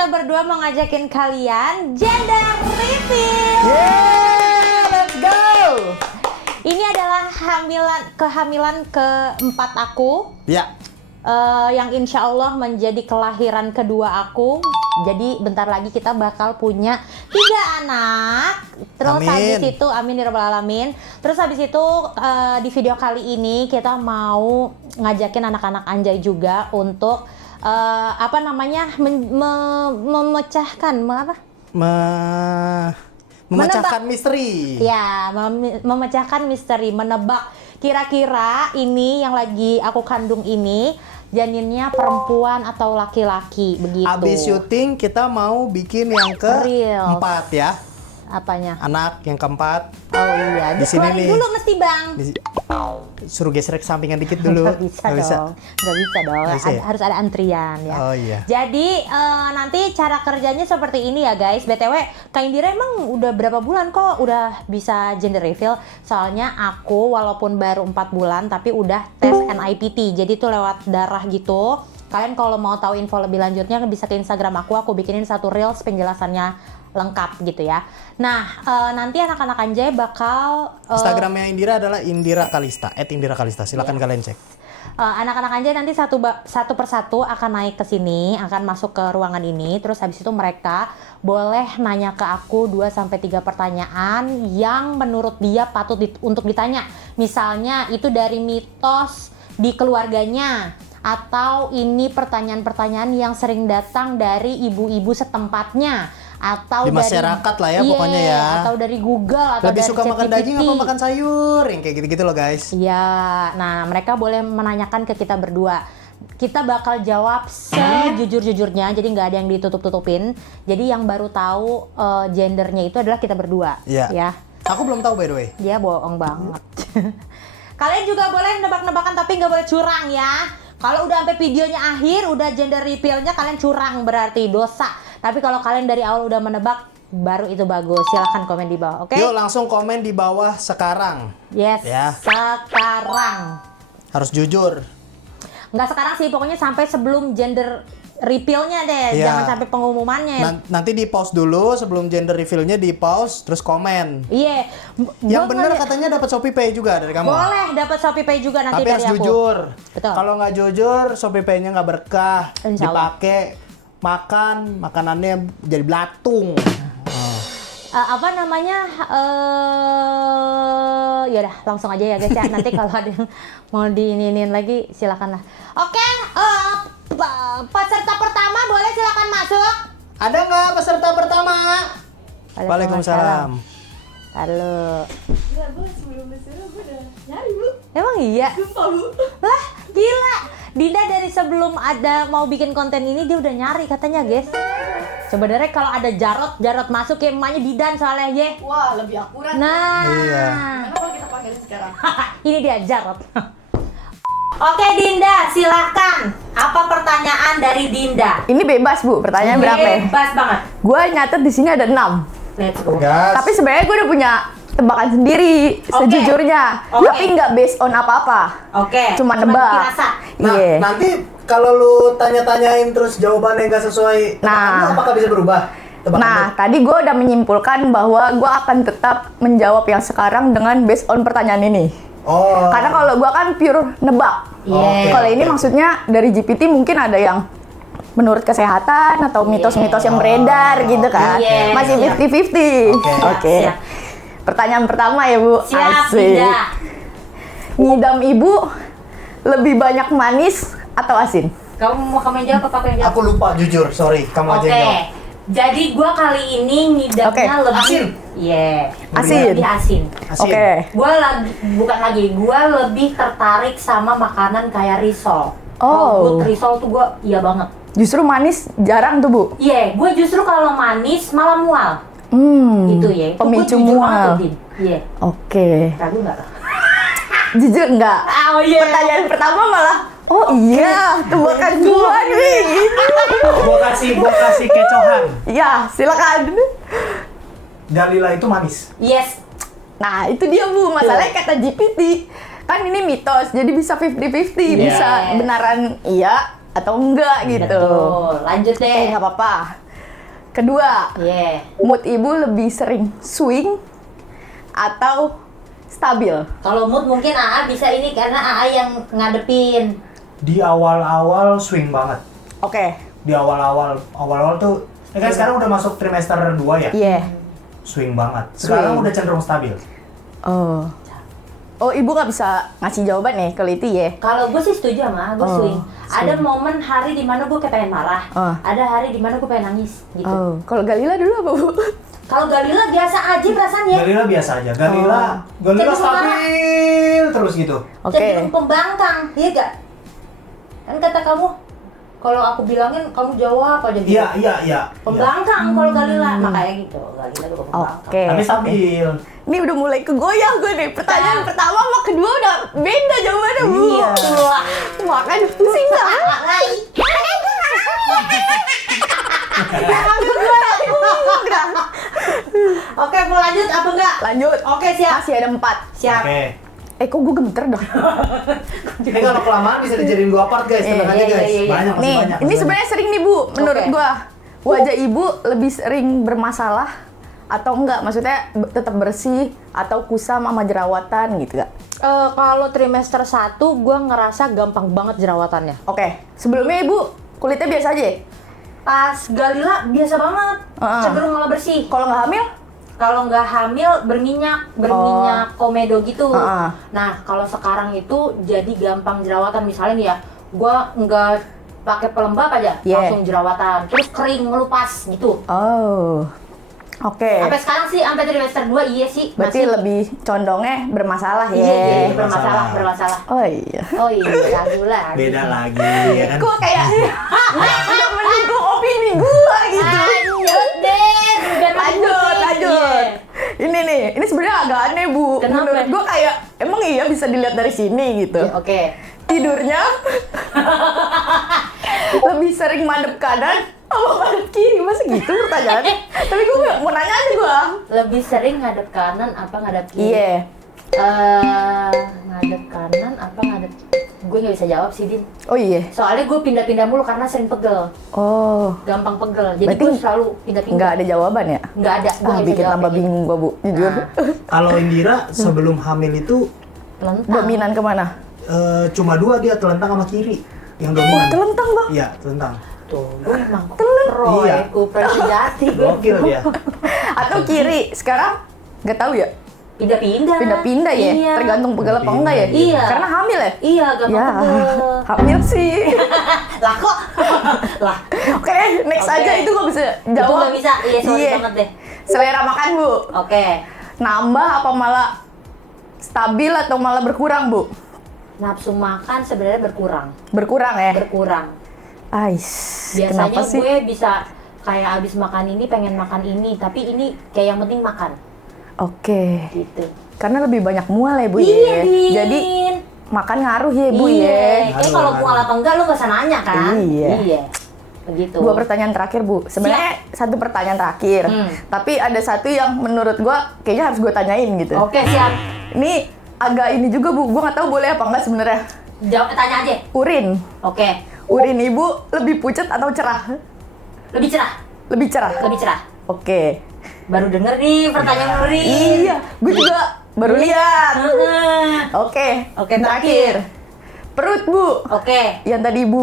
kita berdua mau ngajakin kalian gender reveal. Yeah, let's go. Ini adalah kehamilan keempat aku. Ya. Yang insya Allah menjadi kelahiran kedua aku. Jadi bentar lagi kita bakal punya 3 anak. Terus Amin. habis itu, amin ya rabbal alamin. Terus habis itu di video kali ini kita mau ngajakin anak-anak Anjay juga untuk memecahkan memecahkan misteri. Ya, memecahkan misteri, menebak kira-kira ini yang lagi aku kandung ini janinnya perempuan atau laki-laki begitu. Abis syuting kita mau bikin yang keempat ya. Apanya? Anak yang keempat. Oh iya, Di sini dikeluarin nih. dulu mesti bang. Suruh geser ke sampingan dikit dulu. Nggak bisa dong. Nggak bisa ya? Harus ada antrian ya. Oh iya. Jadi nanti cara kerjanya seperti ini ya guys. BTW, Kak Indira emang udah berapa bulan kok udah bisa gender reveal? Soalnya aku walaupun baru 4 bulan tapi udah tes NIPT. Jadi itu lewat darah gitu. Kalian kalau mau tahu info lebih lanjutnya bisa ke Instagram aku bikinin satu reels penjelasannya lengkap gitu ya. Nah, nanti anak-anak Anjay bakal Instagramnya Indira adalah Indira Kalista, @Indira Kalista. Silakan kalian cek. Anak-anak Anjay nanti satu persatu akan naik ke sini, akan masuk ke ruangan ini. Terus habis itu mereka boleh nanya ke aku 2-3 pertanyaan yang menurut dia patut untuk ditanya. Misalnya itu dari mitos di keluarganya, atau ini pertanyaan-pertanyaan yang sering datang dari ibu-ibu setempatnya, atau Di masyarakat lah ya pokoknya ya. Atau dari Google, atau Lebih dari suka makan ChatGPT. daging apa makan sayur? Yang kayak gitu-gitu loh guys. Iya, nah mereka boleh menanyakan ke kita berdua. Kita bakal jawab sejujur-jujurnya, jadi nggak ada yang ditutup-tutupin. Jadi yang baru tahu gendernya itu adalah kita berdua. Iya. Ya. Aku belum tahu by the way. Dia bohong banget. Kalian juga boleh nebak-nebakan tapi nggak boleh curang ya. Kalau udah sampai videonya akhir, udah gender reveal-nya kalian curang berarti dosa. Tapi kalau kalian dari awal udah menebak, baru itu bagus. Silahkan komen di bawah, oke? Yuk langsung komen di bawah sekarang. Yes, Ya. sekarang. Harus jujur. Nggak sekarang sih, pokoknya sampai sebelum gender reveal-nya deh. Iya. Jangan sampai pengumumannya. Nanti di pause dulu sebelum gender reveal-nya di pause terus komen. Iya. Yang Gua bener ngeliat- katanya dapat Shopee Pay juga dari kamu. Boleh dapat Shopee Pay juga nanti Tapi dari harus aku. jujur. Betul. Kalau nggak jujur, Shopee Pay-nya nggak berkah. Insya Allah. Dipakai makanannya jadi belatung. Yaudah langsung aja ya guys ya. Nanti kalau ada yang mau diinin lagi silakan lah. Oke, peserta pertama boleh silakan masuk. Ada nggak peserta pertama? Waalaikumsalam. Halo. Gila, Bu, sebelum disuruh gue udah nyari, Bu. Emang iya? Sumpah, Bu. Lah, gila. Dinda dari sebelum ada mau bikin konten ini dia udah nyari katanya, guys. Sebenarnya kalau ada Jarot masuk ya emaknya Didan soalnya ya. Wah, lebih akurat. Nah. Iya. Gimana kalau kita panggilin sekarang? Ini dia Jarot. Oke Dinda, silakan. Apa pertanyaan dari Dinda? Ini bebas Bu, pertanyaan berapa ya? Bebas banget. Gue nyatet di sini ada 6. Let's go. Gas. Tapi sebenarnya gue udah punya tebakan sendiri sejujurnya. Oke. Tapi nggak based on apa-apa. Oke. Cuma nebak. firasat. Nah, Iya. nanti kalau lu tanya-tanyain terus jawabannya nggak sesuai, Nah. apakah bisa berubah? Tebakan Nah, tadi gue udah menyimpulkan bahwa gue akan tetap menjawab yang sekarang dengan based on pertanyaan ini. lu? Oh. Karena kalau gue kan pure nebak. Iya. Kalau ini maksudnya dari GPT mungkin ada yang menurut kesehatan atau mitos-mitos yang beredar gitu kan. Iya, Masih siap. 50-50. Oke. Siap. Pertanyaan pertama ya Bu. Siap, Asik. Dinda. Ngidam ibu lebih banyak manis atau asin? Kamu mau kamu yang jawab apa aku yang jawab? Aku lupa jujur, sorry. Kamu aja yang jawab. Jadi gua kali ini ngidamnya Oke. lebih Asin. Iya. Asin. Lebih asin. Asin. Oke. Gua lebih tertarik sama makanan kayak risol. Oh. Kalau good risol tuh gua iya banget. Justru manis jarang tuh Bu. Iya, gua justru kalau manis malah mual. Gitu ya. Itu Pemicu gua jujur banget mual. tuh, Din. Iya. Oke. Ragu nggak? Jujur enggak? Oh iya. Pertanyaan pertama malah, oh iya, tebakan gua nih. Gitu. Gua kasih kecohan. Ya, silakan. Dalila itu manis. Yes. Nah, itu dia Bu, masalahnya kata GPT. Kan ini mitos, jadi bisa 50-50, bisa Yes. benaran iya atau enggak gitu. Betul. Lanjut deh. Nggak apa-apa. Kedua, Iya. mood ibu lebih sering swing atau stabil? Kalau mood mungkin AA bisa ini karena AA yang ngadepin. Di awal-awal swing banget. Oke. Di awal-awal tuh, ini kan sekarang udah masuk trimester 2 ya? Iya. Swing banget. Sekarang Swing. udah cenderung stabil. Oh. Oh, ibu nggak bisa ngasih jawaban nih kalau itu ya? Kalau gue sih setuju sama, gue Oh, swing. Ada swing. momen hari di mana gue kayak pengen marah, Oh. ada hari di mana gue pengen nangis gitu. Oh, kalau Galila dulu apa, Bu? Kalau Galila biasa aja perasaannya. Galila biasa aja. Galila Cenderung stabil terus gitu. Oke. Cenderung pembangkang, iya gak? Kan kata kamu, kalau aku bilangin kamu jawab aja gitu. Iya. Pembangkang kalau Galila, makanya gitu. Galila juga pembangkang. Oke. Tapi stabil. Ini udah mulai kegoyah gue nih. Pertanyaan pertama sama kedua udah beda jawabannya, Bu. Iya. Wah, makanya pusing dah. Oke, mau lanjut apa enggak? Lanjut. Oke, siap. Masih ada 4. Siap. Oke. Kok gue gemeter dong? Ini kalau kelamaan bisa dijadiin 2 part guys, tenang aja Iya, guys. iya. Banyak masih Nih, banyak. ini sebenarnya sering nih, Bu, menurut Oke. gua. Wajah ibu lebih sering bermasalah atau enggak? Maksudnya tetap bersih atau kusam sama jerawatan gitu gak? Kalau trimester 1 gue ngerasa gampang banget jerawatannya. Oke, sebelumnya ibu kulitnya biasa aja ya? Pas Galila biasa banget, Heeh. cenderung malah bersih. Kalau nggak hamil? Kalau nggak hamil berminyak komedo gitu. Heeh. Nah kalau sekarang itu jadi gampang jerawatan, misalnya nih ya, gue nggak pakai pelembab aja Yeah. langsung jerawatan, terus kering ngelupas gitu. Oh, oke. Sampai sekarang sih sampai trimester 2 iya sih. Berarti masih. lebih condongnya bermasalah ya? Iya, bermasalah. Oh iya. Oh iya, ragu lagi. Beda lagi ya kan. Kok kayak udah menyinggung opini gua gitu. Lanjut deh, biar Lanjut. Iya. Ini sebenarnya agak aneh, Bu. Kenapa? Menurut gua kayak emang iya bisa dilihat dari sini gitu. Iya, oke. Tidurnya lebih sering madep kanan apa madep kiri, masa gitu pertanyaannya? Tapi gue mau nanya aja gue. Lebih sering ngadep kanan apa ngadep kiri? Iya. Ngadep kanan apa ngadep? Gue nggak bisa jawab sih, Din. Oh iya. Soalnya gue pindah-pindah mulu karena sering pegel, Oh, gampang pegel. Jadi Berarti gue selalu pindah-pindah. nggak ada jawaban ya? Nggak ada. Gue nggak bisa Bikin jawab tambah kayak gitu. bingung gue, Bu. Jujur. Nah. Kalau Indira sebelum hamil itu Lentang. Dominan kemana? cuma 2 dia, telentang sama kiri yang Oh, dominan. telentang, Bang. Iya, telentang. Tuh, gue emang pro Iya. ya, Cooper sejati gue. Gokil dia. Atau kiri? Sekarang nggak tahu ya. Pindah-pindah. Pindah-pindah ya. Iya. Tergantung pegel apa enggak ya? Iya. Karena hamil ya? Iya, gampang Ya, pegel. hamil sih. Lah kok? Lah. Oke, next Oke. aja itu gue bisa Itu jawab. nggak bisa. Iya, sorry banget deh. Selera makan, Bu. Oke. Nambah apa malah stabil atau malah berkurang, Bu? Nafsu makan sebenarnya berkurang. Berkurang ya? Berkurang. Ais, Biasanya kenapa sih? gue bisa kayak abis makan ini pengen makan ini, tapi ini kayak yang penting makan Oke, gitu. karena lebih banyak mual ya, Bu Iya, ya. Din. Jadi makan ngaruh ya, Bu Iya. ya. Kayak kalau mual apa enggak lu gak usah nanya kan? Iya. Begitu. 2 pertanyaan terakhir, Bu. Sebenarnya 1 pertanyaan terakhir. Tapi ada 1 yang menurut gua kayaknya harus gue tanyain gitu. Oke, siap. Ini agak ini juga, Bu. Gua nggak tahu boleh apa enggak sebenarnya. Jawab, tanya aja. Urin. Oke. Urin ibu lebih pucat atau cerah? Lebih cerah. Lebih cerah. Lebih cerah. Oke. Baru denger nih pertanyaan Nurin. Iya, gue juga baru lihat. Heeh. Oke. Oke, terakhir. Perut, Bu. Oke. Yang tadi Ibu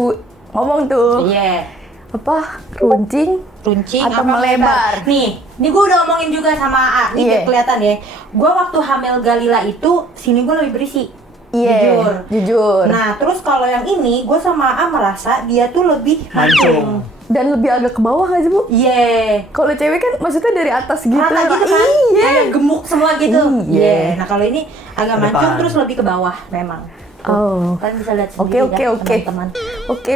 ngomong tuh. Iya. Apa? Runcing? Runcing Atau apa melebar? Nih gue udah omongin juga sama A. Nih Iya. biar kelihatan ya. Gue waktu hamil Galila itu sini gue lebih berisi. Iya. Jujur. Nah, terus kalau yang ini gue sama A merasa dia tuh lebih mancung. Dan lebih agak ke bawah nggak sih, Bu? Iya. Kalau cewek kan maksudnya dari atas gitu. Rata gitu kan? Iya. Kayak gemuk semua gitu. Iya. Nah, kalau ini agak Ke mancung depan. terus lebih ke bawah memang. Tuh, Oh. Kalian bisa lihat Oke, sendiri oke, ya, oke. teman-teman. Oke.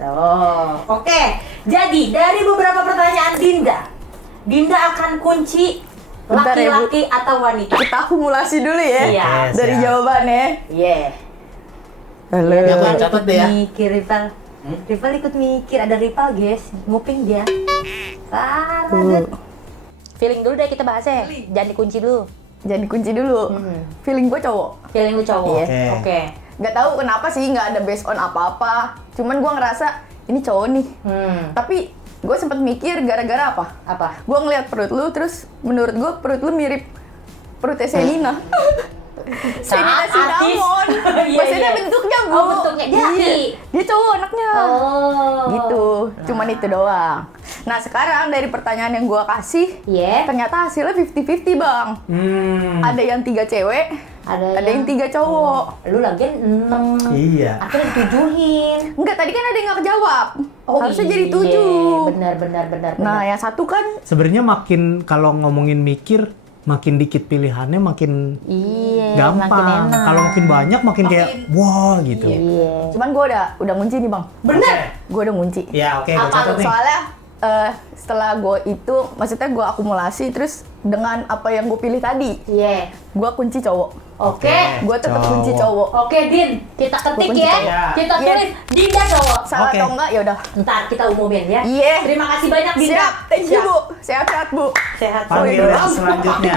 Oh, oke. Jadi dari beberapa pertanyaan Dinda akan kunci Bentar ya, Bu. laki-laki atau wanita. Kita akumulasi dulu ya. Iya. Dari Siap. jawabannya. Iya. Halo. Ya, Bu, catat deh ya. Mikir Rival. Rival ikut mikir, ada Rival guys, nguping dia. Parah. Feeling dulu deh kita bahasnya, jangan dikunci dulu. Jangan dikunci dulu. Feeling gue cowok. Feeling lu cowok. Iya. Oke. Gak tahu kenapa sih nggak ada based on apa-apa. Cuman gue ngerasa ini cowok nih. Hmm. Tapi gue sempat mikir gara-gara apa? Apa? Gue ngeliat perut lu, terus menurut gue perut lu mirip perutnya Senina. Senina Artis. Cinnamon. Iya, Maksudnya iya. bentuknya, Bu. Oh, bentuknya. Dia laki? Iya. Dia cowok anaknya. Oh. Gitu. Cuman itu doang. Nah, sekarang dari pertanyaan yang gue kasih, Iya. ternyata hasilnya 50-50, Bang. Ada yang 3 cewek, ada yang 3 cowok. Lu lagian 6. Iya. Akhirnya ditujuhin. Enggak, tadi kan ada yang nggak kejawab. Harusnya iya. jadi 7. Benar. Nah, yang satu kan Sebenarnya makin kalau ngomongin mikir, makin dikit pilihannya makin iya, makin gampang. enak. Kalau makin banyak makin kayak wah gitu. Iya. cuman gue udah ngunci nih, Bang. Bener. Gue udah ngunci. Ya oke, gue Apa catat tuh? nih. Soalnya setelah gue itu, maksudnya gue akumulasi terus dengan apa yang gue pilih tadi, Iya. gue kunci cowok. Oke. Gue tetap kunci cowok. Oke, Din. Kita ketik Kunci ya. cowok. Kita Iya. tulis Dinda cowok. Salah Oke. atau enggak ya udah. Ntar kita umumin ya. Iya. Terima kasih banyak Dinda. Siap. Thank you, Bu. Sehat-sehat, Bu. Sehat. Panggil Sorry, yang Bang. selanjutnya.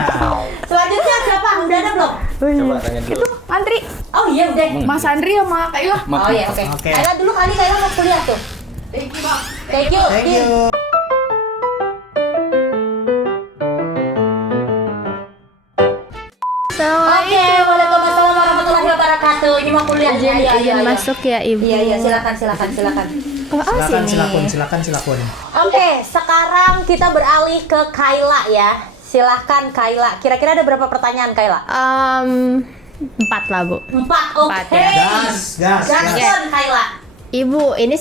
Selanjutnya siapa? Udah ada belum? Coba tanya dulu. Itu Andri, Oh iya udah. Mas Andri sama Kayla. Oh iya oke. Oke. Kayla dulu kali Kayla mau kuliah tuh. Thank you, Bang. Thank you. Thank Din. you. Oke, waalaikumsalam warahmatullahi wabarakatuh. Ini mau kuliah. Izin masuk ya Ibu. Iya, silakan. Silakan. Oke, sekarang kita beralih ke Kayla ya. Silahkan Kayla. Kira-kira ada berapa pertanyaan Kayla? 4 lah Bu. 4. Empat, Oke. ya. Gas. Gaspon Kayla. Ibu, ini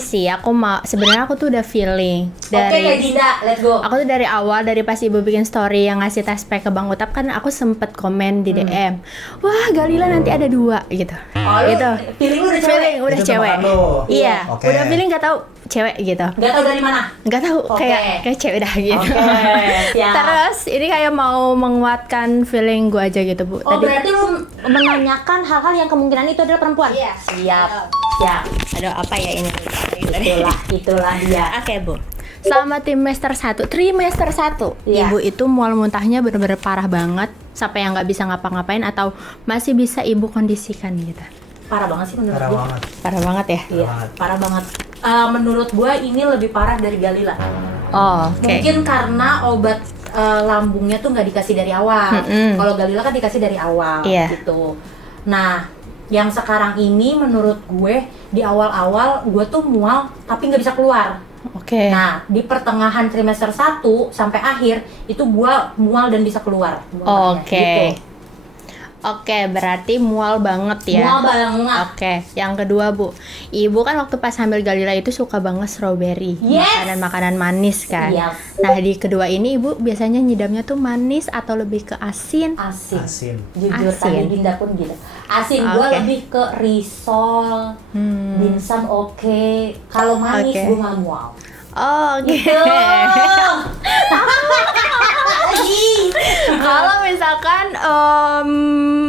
sih aku mau sebenarnya aku tuh udah feeling Oke, kayak dari Dinda. Let's go. aku tuh dari awal dari pas Ibu bikin story yang ngasih tes pack ke Bang Utap kan aku sempet komen di DM. Wah, Galila nanti ada 2 gitu. Oh, lu Gitu. feeling lu udah cewek? Feeling udah Itu cewek. tebakan lu. Iya, Oke. udah feeling gak tahu cewek gitu. Gak tau dari mana? Nggak tahu Oke. kayak cewek dah gitu. Oke, siap. Terus ini kayak mau menguatkan feeling gue aja gitu Bu. Oh, berarti lu menanyakan hal-hal yang kemungkinan itu adalah perempuan? Iya. Siap. Aduh apa ya ini? Itulah dia. Oke Bu. Selama trimester 1, Iya. Ibu itu mual muntahnya bener-bener parah banget sampai yang nggak bisa ngapa-ngapain atau masih bisa Ibu kondisikan gitu. Parah banget sih menurut Parah gue. banget. Parah banget ya? Iya, parah banget. Menurut gue ini lebih parah dari Galila. Oh, oke. Mungkin karena obat lambungnya tuh nggak dikasih dari awal. Mm-mm. Kalau Galila kan dikasih dari awal Iya. gitu. Nah, yang sekarang ini menurut gue di awal-awal gue tuh mual tapi nggak bisa keluar. Oke. Nah, di pertengahan trimester 1 sampai akhir itu gue mual dan bisa keluar. mualnya, Oke. gitu. Oke, berarti mual banget ya. Mual banget. Oke, yang kedua Bu, Ibu kan waktu pas hamil Galila itu suka banget strawberry, Yes. makanan-makanan manis kan. Yes. Nah di kedua ini Ibu biasanya nyidamnya tuh manis atau lebih ke asin? Asin. Asin. Jujur Asin. tadi Dinda pun gitu. Asin gue Oke. lebih ke risol, dimsum oke. Kalau manis Oke. gue nggak mual. Oh, oke. Gitu. Kalau misalkan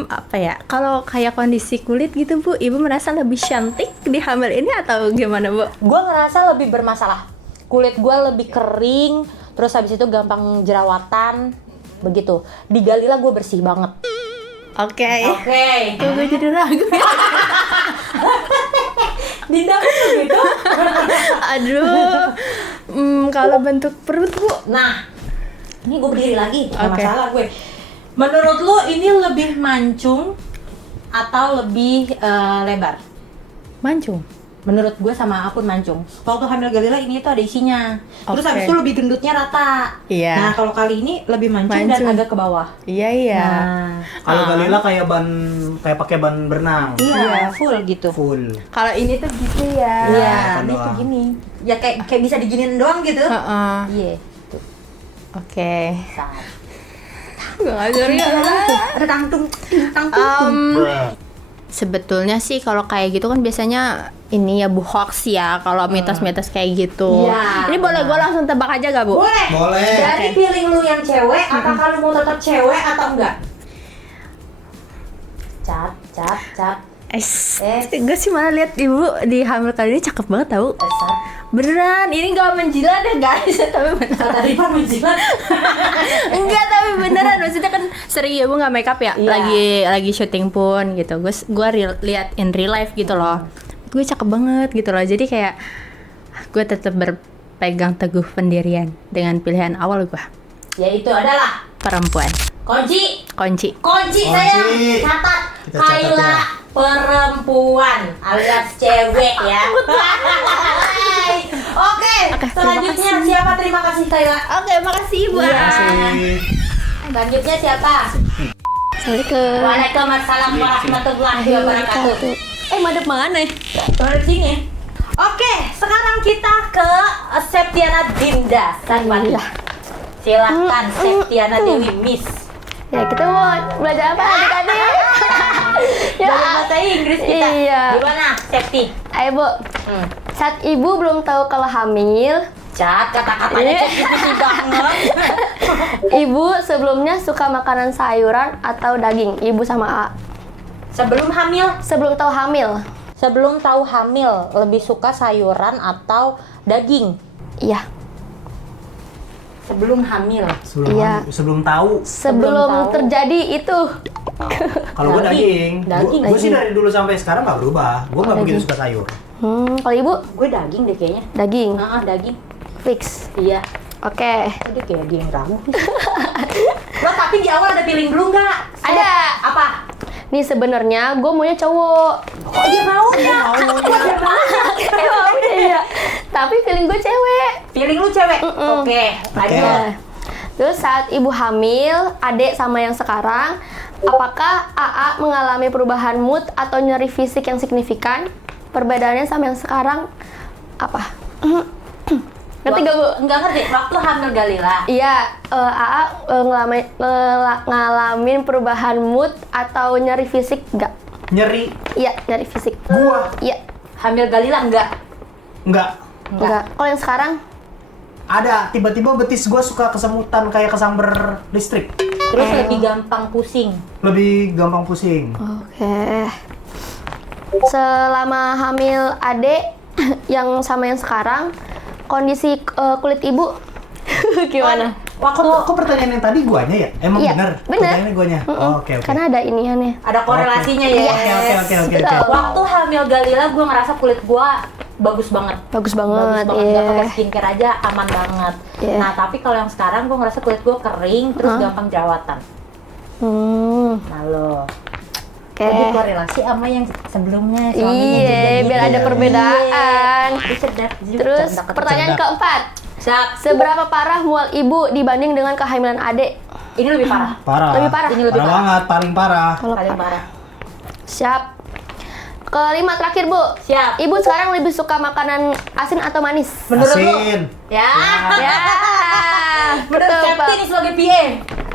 apa ya? Kalau kayak kondisi kulit gitu Bu, Ibu merasa lebih cantik di hamil ini atau gimana Bu? Gue ngerasa lebih bermasalah. Kulit gue lebih kering, terus habis itu gampang jerawatan, begitu. Di Galila gue bersih banget. Oke. Oke. Tuh gue jadi ragu. Dinda pun begitu. Aduh. Kalau bentuk perut Bu, Nah, ini gue berdiri lagi, nggak Oke. masalah gue. Menurut lu ini lebih mancung atau lebih lebar? mancung. Menurut gue sama akun mancung. Waktu hamil Galila ini tuh ada isinya. Terus Oke. habis itu lebih gendutnya rata. Iya. Nah, kalau kali ini lebih mancung, dan Mancung. agak ke bawah. Iya iya. Nah, Kalau Galila kayak pakai ban berenang. iya, full gitu. Full. Kalau ini tuh gitu ya. Iya, Apa ini tuh doang? gini. Ya kayak bisa diginin doang gitu. Heeh. Iya. Tuh. Oke. Sat. Gue ngajarin ya. Ada tangtung. Bruh. Sebetulnya sih kalau kayak gitu kan biasanya ini ya Bu hoax ya kalau mitos-mitos kayak gitu. Iya, Ini boleh gue langsung tebak aja gak Bu? Boleh. Boleh. Dari feeling lu yang cewek, apakah lu mau tetap cewek atau enggak? Cat. Gue sih malah lihat Ibu di hamil kali ini cakep banget tau. Sat. Beneran, ini gak menjilat ya guys, tapi beneran. Tadi Pak menjilat. Enggak, tapi beneran. Maksudnya kan sering ya Bu nggak make up ya, Iya. lagi syuting pun gitu. Gue lihat in real life gitu loh. Gue cakep banget gitu loh. Jadi kayak gue tetap pegang teguh pendirian dengan pilihan awal gue. Yaitu adalah Perempuan. kunci Kunci. saya catat. Kita catat Kayla ya. perempuan alias cewek ya. Oke, selanjutnya siapa? Terima kasih Kayla. Oke, makasih Ibu. Terima kasih. Selanjutnya siapa? Assalamualaikum. Waalaikumsalam warahmatullahi wabarakatuh. Madep mana? Dari sini. Oke, sekarang kita ke Septiana Dinda Sarwati. Silahkan Septiana Dewi Miss. Ya, kita mau belajar apa adik-adik? Ya, Belajar bahasa Inggris kita. Iya. Gimana, Septi? Ayo Bu, saat ibu belum tahu kalau hamil, Cat, kata-katanya Septi banget. ibu sebelumnya suka makanan sayuran atau daging? Ibu sama A. Sebelum hamil, Sebelum tahu hamil, sebelum tahu hamil, lebih suka sayuran atau daging? iya. Sebelum hamil. Iya. Sebelum tahu. Sebelum tahu. terjadi itu. Kalau gue daging. Daging. Gue sih dari dulu sampai sekarang nggak berubah. Gue nggak begitu suka sayur. Kalau ibu, Gue daging deh kayaknya. daging. Daging. Fix. Iya. Oke. Udah kayak dia yang ragu. Lo tapi di awal ada feeling dulu nggak? Ada. Apa? Nih sebenarnya gue maunya cowok. Kok dia maunya? Iya. Tapi feeling gue cewek. Feeling lu cewek? Oke. Lanjut. Nah, terus saat ibu hamil, adik sama yang sekarang, apakah AA mengalami perubahan mood atau nyeri fisik yang signifikan? Perbedaannya sama yang sekarang apa? Ngerti gak Bu? Enggak ngerti. Waktu hamil Galila. Iya, AA ngalamin perubahan mood atau nyeri fisik nggak? Nyeri. Iya, nyeri fisik. Gua. Iya, Hamil Galila enggak? Nggak. nggak. Kalau yang sekarang? Ada. Tiba-tiba betis gue suka kesemutan kayak kesamber listrik. Terus lebih gampang pusing. Lebih gampang pusing. Oke. Selama hamil adik yang sama yang sekarang, kondisi kulit ibu gimana? Kok pertanyaan yang tadi guanya ya? Emang Iya, bener? bener. Pertanyaannya guanya? Oh, oke. Karena ada iniannya. Ada korelasinya ya. Oke. Waktu hamil Galila gue ngerasa kulit gue bagus banget. Bagus Bagus banget, banget, nggak iya. pakai skincare aja aman banget. Iya. Nah tapi kalau yang sekarang gue ngerasa kulit gue kering terus gampang jerawatan. Nah lo, Oke. jadi korelasi sama yang sebelumnya. suaminya Iya, juga biar gitu. ada perbedaan. Iya. Dia cerdas juga, Terus cerdas. pertanyaan Cerdas. keempat. Siap. Seberapa parah mual ibu dibanding dengan kehamilan adik? Ini lebih parah. Parah. Lebih parah. Ini lebih Parah parah. banget, paling parah. Paling parah. Siap. Kelima terakhir Bu. Siap. Ibu sekarang lebih suka makanan asin atau manis? Menurut lu? Asin. Ya. Ya. Menurut Betul, Septi Pak. nih sebagai PA.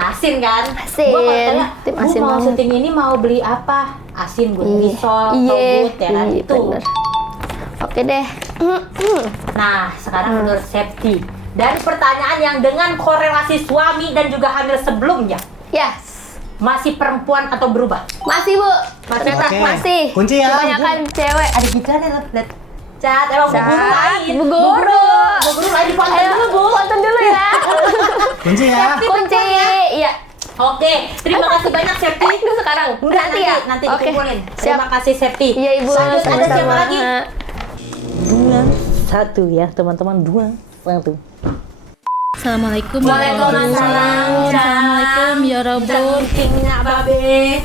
Asin kan? Asin. Gua kalau tanya, Tim "Bu, asin mau banget." syuting ini mau beli apa? Asin gue, risol, Iya. togut ya kan? Iya, Itu. bener. Oke deh. Nah, sekarang menurut Septi. Dari pertanyaan yang dengan korelasi suami dan juga hamil sebelumnya, Yes. masih perempuan atau berubah? Masih Bu. Ternyata Oke. masih. Kunci ya, Kebanyakan cewek. Ada gituan ya lo, lihat. Cat, emang bu guru Cat, lain. Bu guru. Bu guru lain diponton Ayo, dulu, Bu. Tonton dulu ya. Kunci ya. Kunci. Iya. Oke, terima kasih banyak Septi. Itu sekarang. Udah nanti ya. nanti Oke. dikumpulin. Siap. Terima kasih Septi. Iya Ibu. Lanjut, ada siapa Sama-sama. lagi? Satu ya teman-teman, satu. Assalamualaikum. Waalaikumsalam. Assalamualaikum ya Rabbul. Cantiknya babe.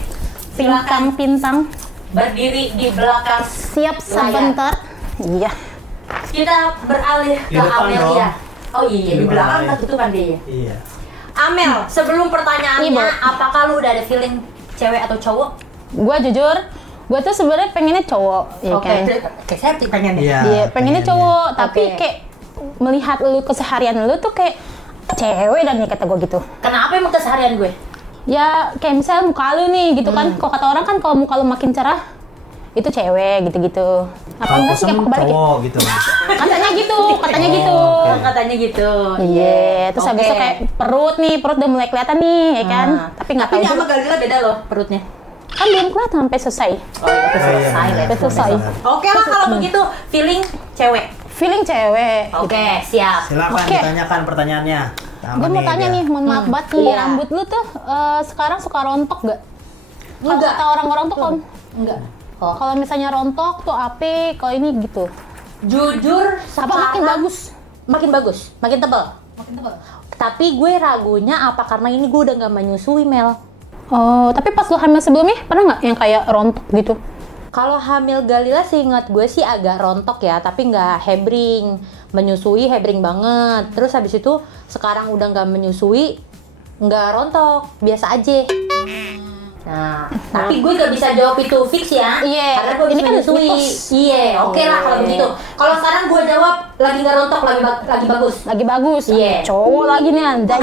Silakan Pintang. berdiri di belakang. Siap layar. sebentar. Iya. Kita beralih Di ke depan Amelia. dong. Oh iya, di Di belakang belakang. ketutupan dia. Iya. Amel, sebelum pertanyaannya, Ibu. apakah lu udah ada feeling cewek atau cowok? Gua jujur, gua tuh sebenarnya pengennya cowok, ya Oke, kan? kayak saya pengen Iya. Dia pengennya cowok, tapi Oke. kayak melihat lu keseharian lu tuh kayak cewek dan ya kata gua gitu. Kenapa emang keseharian gue? Ya kayak misalnya muka lu nih gitu kan, kalau kata orang kan kalau muka lu makin cerah itu cewek gitu-gitu. Apa Kalau enggak sih kayak kusem kebalik ya? cowok gitu. Katanya gitu, katanya gitu. Oke. Katanya gitu. Iya, terus habis itu Oke. kayak perut udah mulai kelihatan nih, ya kan? Nah, Tapi nggak tahu Tapi sama juga. Galila beda loh perutnya. Kan belum kelihatan sampai selesai. Oh iya, itu selesai. iya, ya. Itu selesai. Oke lah kalau begitu, feeling cewek. Feeling cewek. Oke, siap. Silakan Oke. ditanyakan pertanyaannya. Sama Gue mau tanya dia. nih, mohon maaf banget nih, Iya. rambut lu tuh sekarang suka rontok gak? Kalau Enggak. kata orang-orang tuh Enggak. kalau misalnya rontok tuh ape, kalau ini gitu. Jujur, Apa makin bagus? makin bagus, makin tebal. Tapi gue ragunya apa karena ini gue udah nggak menyusui, Mel. Oh, tapi pas lu hamil sebelumnya pernah nggak yang kayak rontok gitu? Kalau hamil Galila seingat gue sih agak rontok ya, tapi nggak hebring. Menyusui hebring banget. Terus habis itu sekarang udah nggak menyusui, nggak rontok, biasa aja. Nah, tapi gue gak bisa jawab itu fix ya. Iya, Karena gue ini bisa kan menyusui. mitos. Iya, oke lah kalau begitu. Kalau sekarang gue jawab lagi nggak rontok, lagi bagus. Lagi bagus. Iya. Cowok lagi nih anjay.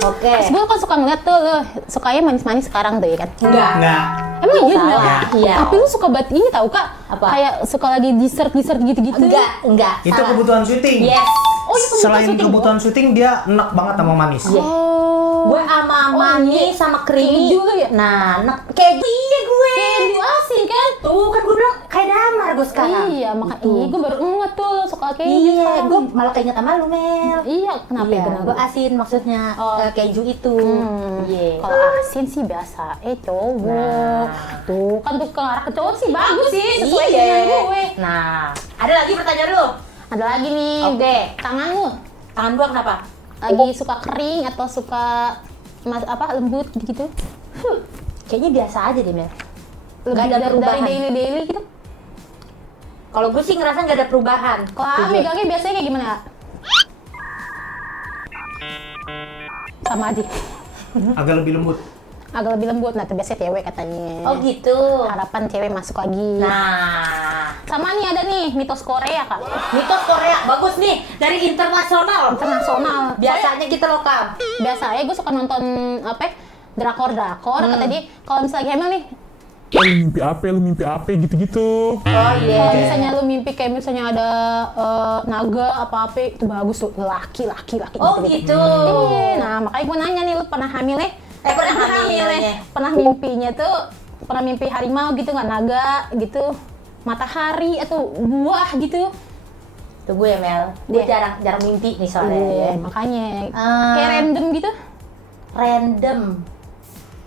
Oke. Terus gue kan suka ngeliat tuh lu sukanya manis-manis sekarang tuh ya kan? Enggak. Enggak. Emang iya Mel? Salah. Iya. Tapi lu suka banget ini tau Kak? Apa? Kayak suka lagi dessert gitu-gitu. Enggak. Itu Salah. kebutuhan syuting. Yes. Oh iya Selain kebutuhan syuting, dia enak banget sama manis. Iya. Oh. Gue ama manis sama creamy. Keju lu ya? Nah, keju iya gue. Keju asin kan? Tuh kan gue bilang kayak damar gue sekarang. Iya, makanya gue baru ngeliat tuh lu suka keju Iya, sekarang. gue malah keinget sama lu, Mel. Iya, kenapa ya? Gue asin maksudnya keju itu. Iya. Kalau asin sih biasa, cowok. Nah. Tuh, kan tuh ke arah ke cowok sih bagus sih, sesuai Iya. dengan gue. Nah, ada lagi pertanyaan lu? Ada lagi nih, Oke. tangan lu Tangan gua kenapa? lagi suka kering atau suka lembut gitu? Kayaknya biasa aja deh, Mel. Lebih Nggak ada perubahan. dari daily gitu. Kalau gue sih ngerasa nggak ada perubahan. Kalau megangnya biasanya kayak gimana? Sama aja, Agak lebih lembut. agak lebih lembut. Nah, itu biasanya cewek katanya. Oh gitu. Harapan cewek masuk lagi. Nah, Sama nih ada nih mitos Korea Kak. mitos Korea bagus nih dari internasional. Internasional. Biasanya kita lokal. Biasanya gue suka nonton drakor kata dia kalau misalnya lagi hamil nih, lu mimpi apa gitu-gitu. Oh iya. kalau misalnya lu mimpi kayak misalnya ada naga apa itu bagus tuh, laki Oh gitu. Iya, nah makanya gue nanya nih, lu pernah hamil nih? Pernah hamil nih? ya. Pernah mimpinya tuh pernah mimpi harimau gitu nggak, naga gitu, matahari atau buah gitu? Tuh gue ya, Mel. Gue Iya. jarang mimpi nih soalnya. Iya, makanya Ah. kayak random gitu, Random.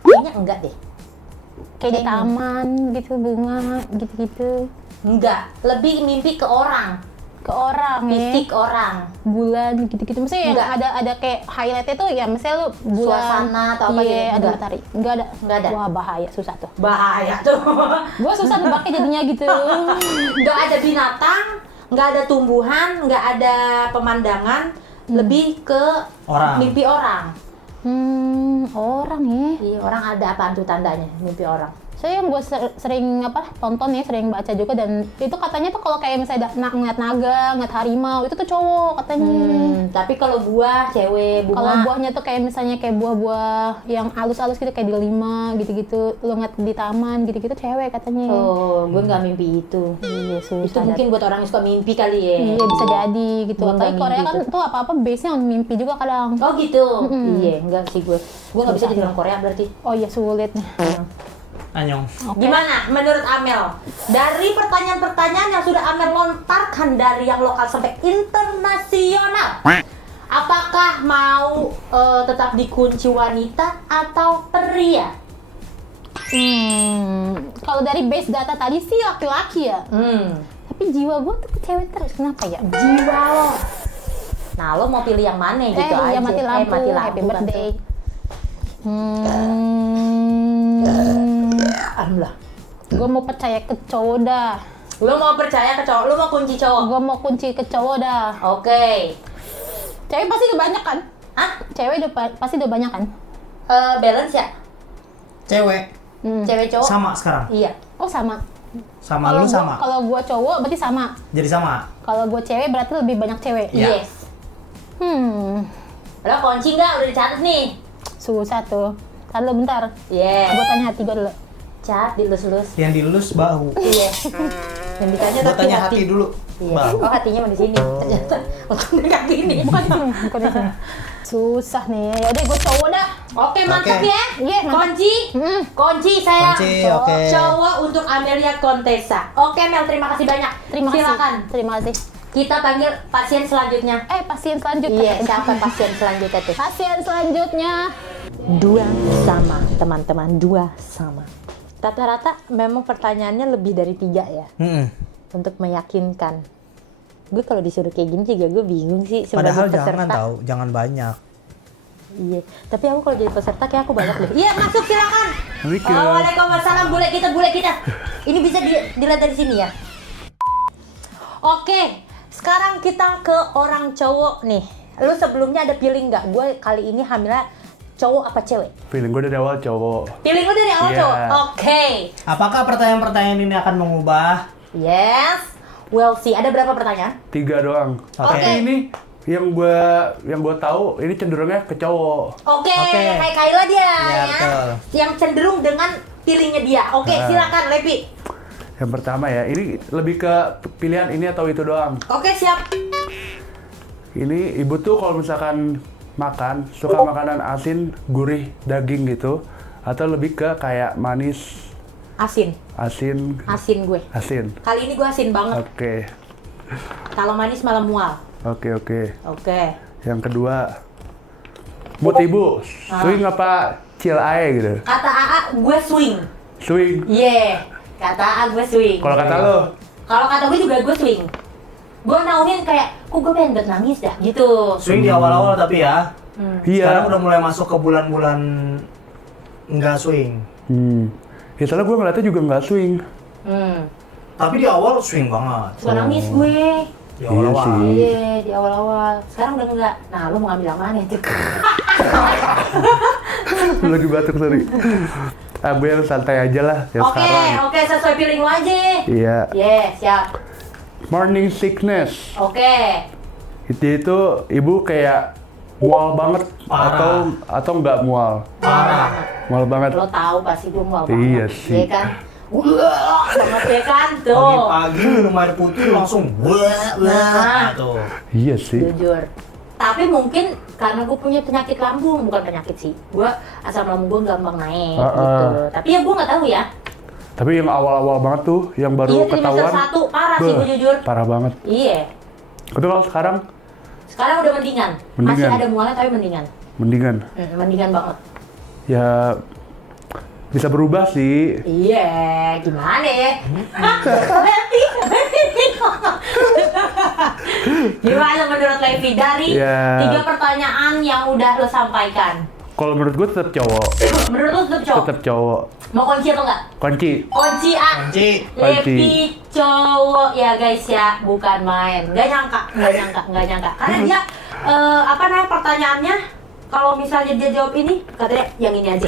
Kayaknya enggak deh. kayak di taman gitu, bunga gitu-gitu, Enggak. Lebih mimpi ke orang. ke orang ya. Fisik orang. Bulan gitu-gitu, maksudnya yang Enggak. ada kayak highlightnya tuh ya, misalnya lu bulan, Suasana atau apa iya, gitu? ada Enggak. matahari, enggak ada. Wah bahaya, susah tuh. Bahaya tuh. Gua susah nebaknya jadinya gitu. Nggak ada binatang, nggak ada tumbuhan, nggak ada pemandangan, lebih ke Orang. mimpi orang. Orang ya. Iya, orang ada apaan tuh tandanya mimpi orang? Saya yang gue sering tonton ya, sering baca juga, dan itu katanya tuh kalau kayak misalnya ngeliat naga, ngeliat harimau, itu tuh cowok katanya. Tapi kalau buah, cewek, bunga. Kalau buahnya tuh kayak misalnya kayak buah-buah yang halus-halus gitu, kayak delima gitu-gitu, lu ngeliat di taman gitu-gitu, cewek katanya. Oh, gue nggak mimpi itu. Iya, Itu susah. mungkin buat orang yang suka mimpi kali ya. Iya, bisa jadi gitu. Gua Apalagi nggak Korea mimpi kan tuh apa-apa base-nya on mimpi juga kadang. Oh gitu. Iya, enggak sih gue. Gue nggak bisa jadi orang Korea berarti. Oh iya, sulit nih. Anyong. Gimana menurut Amel? Dari pertanyaan-pertanyaan yang sudah Amel lontarkan dari yang lokal sampai internasional, apakah mau tetap dikunci wanita atau pria? Kalau dari base data tadi sih laki-laki ya. Tapi jiwa gue tuh ke cewek terus, kenapa ya? Jiwa lo. Nah, lo mau pilih yang mana gitu aja? Iya, mati lampu, mati lampu happy kan birthday. tuh. Alhamdulillah. Gue mau percaya ke cowok dah. Lo mau percaya ke cowok? Lo mau kunci cowok? Gue mau kunci ke cowok dah. Oke. Cewek pasti udah banyak kan? Ah, Cewek pasti udah banyak kan? balance ya? Cewek. Cewek cowok? Sama sekarang. Iya. Oh sama. Sama lu sama. Kalau gue cowok berarti sama. Jadi sama. Kalau gue cewek berarti lebih banyak cewek. Iya. Yes. Hmm, Lo kunci nggak? Udah dicatat nih. susah tuh. Tahan dulu bentar. Yes. Gue tanya hati gue dulu. Cat, dilus-lus. Yang dilus bahu. Iya. Yang ditanya Gua tapi tanya hati dulu. Iya. Bahu. Oh, hatinya mau di sini. Ternyata untuk dekat gini. Bukan di sini, bukan di sini. Susah nih. Ya udah gue cowok dah. Oke, mantap Oke. ya. Iya, mantap. Kunci. Kunci saya. Kunci, oke. Cowok untuk Amelia Contessa. Oke, Mel, terima kasih banyak. Terima kasih. Silakan. Terima kasih. Kita panggil pasien selanjutnya. Pasien selanjutnya. Iya, siapa pasien selanjutnya tuh? Pasien selanjutnya. 2 sama, teman-teman, 2 sama. Rata-rata memang pertanyaannya lebih dari 3 ya, untuk meyakinkan. Gue kalau disuruh kayak gini juga gue bingung sih sebagai Padahal peserta. jangan tahu, jangan banyak. Iya, tapi aku kalau jadi peserta kayak aku balap deh. Iya, masuk silakan. Assalamualaikum. Waalaikumsalam, bule kita. Ini bisa dilihat dari sini ya. Oke, sekarang kita ke orang cowok nih. Lu sebelumnya ada feeling nggak? Gue kali ini hamilnya cowok apa cewek? Feeling gue dari awal cowok. Feeling lu dari awal Iya. cowok? Oke. Apakah pertanyaan-pertanyaan ini akan mengubah? Yes. We'll see. Ada berapa pertanyaan? 3 doang. Oke. Tapi ini yang gue tahu ini cenderungnya ke cowok. Oke, Oke. kayak Kayla dia Iya, ya. betul. Yang cenderung dengan feelingnya dia. Oke, Nah. silakan Levi. Yang pertama ya, ini lebih ke pilihan ini atau itu doang. Oke, siap. Ini ibu tuh kalau misalkan makan suka makanan asin, gurih, daging gitu, atau lebih ke kayak manis, Asin. asin, Gue. asin. Kali ini gue asin banget. Oke, Kalau manis malah mual. oke. Oke. Yang kedua, buat ibu, swing apa chill aja gitu? Kata AA, gue swing. Swing. Yeah. Kata AA, gue swing. Kalau kata lo, Kalau kata gue juga gue swing. Gue naunin kayak, kok gue pengen buat nangis dah, gitu. Swing di awal-awal tapi ya. Sekarang iya. udah mulai masuk ke bulan-bulan nggak swing. Ya soalnya gue ngeliatnya juga nggak swing. Tapi di awal swing banget. Suka nangis gue. Di awal-awal. sih. Iya, di awal-awal. Sekarang udah enggak. Nah, lu mau ngambil yang mana itu? Lagi batuk, sorry. Gue yang santai aja lah, ya sekarang. Oke, sesuai feeling lu aja. Iya. Yeah, siap. Morning sickness. Oke. Itu ibu kayak mual banget Parah. atau nggak mual? Parah. Mual banget. Lo tahu pasti gue mual banget. Iya sih. Iya kan? Banget ya kan? Tuh. Pagi-pagi minum air putih langsung Nah. tuh. Iya sih. Jujur. Tapi mungkin karena gue punya penyakit lambung, bukan penyakit sih. Gue asam lambung gue gampang naik gitu. Tapi ya gue nggak tahu ya. Tapi yang awal-awal banget tuh, yang baru Iya, trimester ketahuan. 1 parah sih gue jujur. Parah banget. Iya. Itu kalau sekarang Sekarang udah mendingan. Masih Mendingan. ada mualnya tapi mendingan. mendingan. Mendingan banget. Ya bisa berubah sih. Iya, gimana ya? Gimana menurut Levi dari Ya. 3 pertanyaan yang udah lo sampaikan? Kalau menurut gue tetap cowok. Menurut lo tetap cowok? Tetap cowok. Mau kunci atau enggak? Kunci. Kunci A. Kunci. Levi cowok ya guys ya, bukan main. Nggak nyangka. Karena dia apa namanya pertanyaannya? Kalau misalnya dia jawab ini, katanya yang ini aja.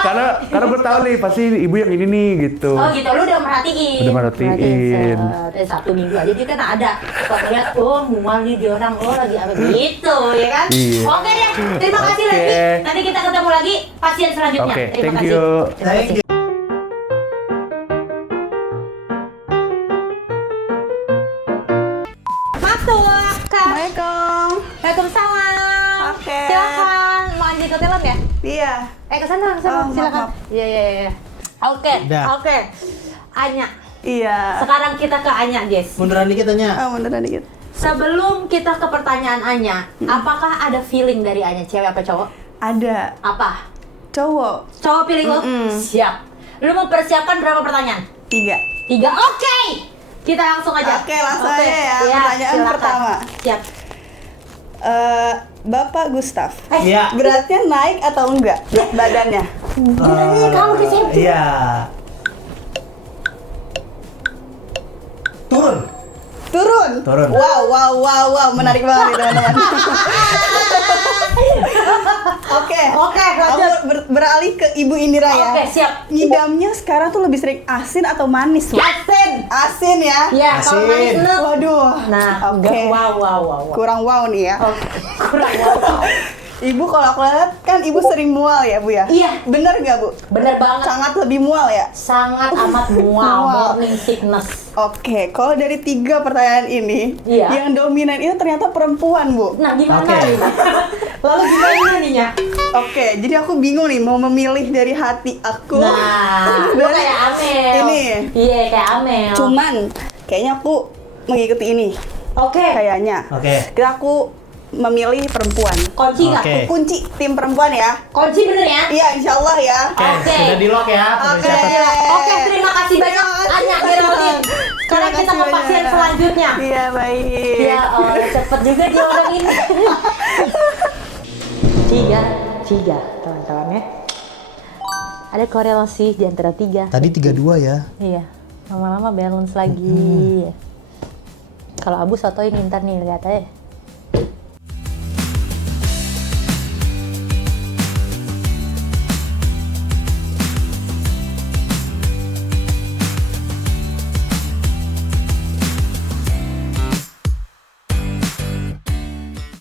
karena gue tahu nih pasti ibu yang ini nih gitu. Oh gitu, lu udah merhatiin. Udah merhatiin. Dari 1 minggu aja dia kan ada. Suka lihat, oh mual nih dia orang, oh lagi apa gitu, ya kan? Iya. Oke deh, terima kasih Oke. Levi. Nanti kita ketemu lagi pasien selanjutnya. Oke, Terima thank kasih. you. Terima kasih. Masuk, Kak. Assalamualaikum. Waalaikumsalam. Oke. Silakan, mau anjing ke telan ya? Iya. Ke sana, Oh, silakan. maaf. Iya. Oke, Udah. oke. Anya, Iya. sekarang kita ke Anya, Jess. Munduran dikit tanya. Oh, beneran dikit. Sebelum kita ke pertanyaan Anya, apakah ada feeling dari Anya, cewek apa cowok? Ada Apa? cowok Cowok pilih lo? Siap. Lu mempersiapkan berapa pertanyaan? 3. 3. Oke. Kita langsung aja. Oke, langsung aja ya. Iya, Pertanyaan silakan. pertama. Siap. Bapak Gustaf, Iya. beratnya naik atau enggak badannya? Kamu kesini. Iya. Turun. Turun. Wow, menarik banget nih teman-teman. Oke, lanjut. aku beralih ke Ibu Indira ya. Oke, siap. Ngidamnya sekarang tuh lebih sering asin atau manis, Bu? Asin. Asin ya? Ya, kalau Asin. manis lu. Waduh. Nah, oke. Wow. Kurang wow nih ya. Oke, kurang wow. Ibu kalau aku lihat kan Ibu sering mual ya, Bu ya? Iya. Bener nggak, Bu? Bener banget. Sangat lebih mual ya? Sangat amat mual, Mual. morning sickness. Oke, kalau dari 3 pertanyaan ini, Iya. yang dominan itu ternyata perempuan, Bu. Nah, gimana Oke. nih? Lalu gimana nih, Nya? Oke, jadi aku bingung nih mau memilih dari hati aku. Nah, lu Dari kayak Amel. ini. Iya, kayak Amel. Cuman kayaknya aku mengikuti ini. Oke. Kayaknya. Oke. Kita aku memilih perempuan. Kunci nggak? Oke. Kunci tim perempuan ya. Kunci bener ya? Iya, insya Allah ya. Oke, sudah di lock ya. Udah Oke. dicatat. Oke, terima kasih banyak Anya Geraldine. Sekarang Terima kita kasih ke banyak. pasien selanjutnya. Iya, baik. Ya Allah, cepet juga dia orang ini. Tiga, teman-teman ya. Ada korelasi di antara 3. Tadi 32 ya. Iya, lama-lama balance lagi. Kalau Abu sotoin ntar nih, lihat aja.